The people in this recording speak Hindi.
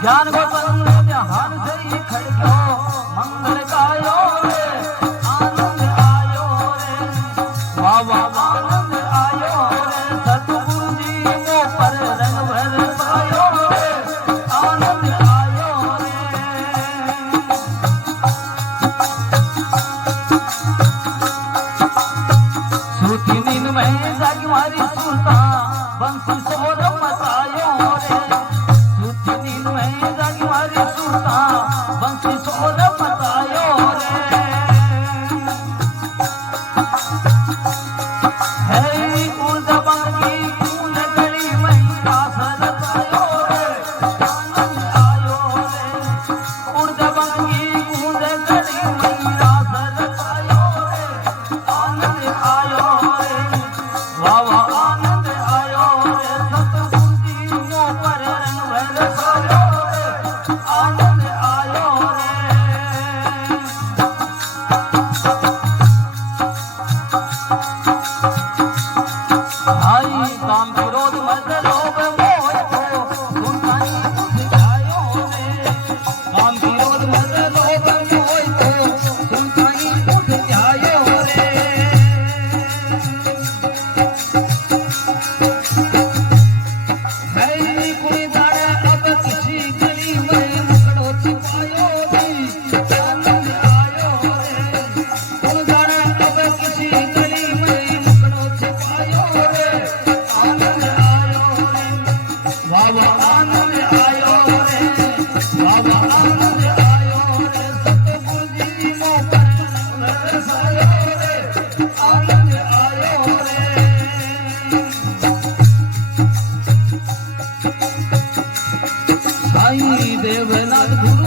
ज्ञान गोपन ध्यान से ही खड़को मंगल गायो रे आनंद आयो रे वाह वाह आनंद आयो रे सतगुरु जी मो पर रंग भर पायो रे आनंद आयो रे सूती नींद में जागी मारी सुरता बंसी सोर मचायो रे बंसी सोर मचायो रे है ऊर्जा बंगी कून गली में रास रचायो रे आनंद आयो रे ऊर्जा बंगी कून गली में रास रचायो रे आनंद आयो रे वाह वाह आनंद आयो रे सतगुरु जी मो पर रंग भर पायो रे आनंद आयो रे भाई काम विरोध मत लोभ मोह को तुम नहीं कुछ जायो रे काम विरोध मत लोभ मोह को तुम नहीं कुछ जायो रे है कोई दाड़ा अब किसी गली में मुकड़ो छिपायो रे आनंद आयो रे कोई दाड़ा अब किसी गली में मुकड़ो छिपायो रे आनंद आयो रे वाह वाह आनंद आयो रे वाह वाह आनंद आयो रे सतगुरु जी मो पर बरसायो रे आनंद आयो रे साईं देवनाथ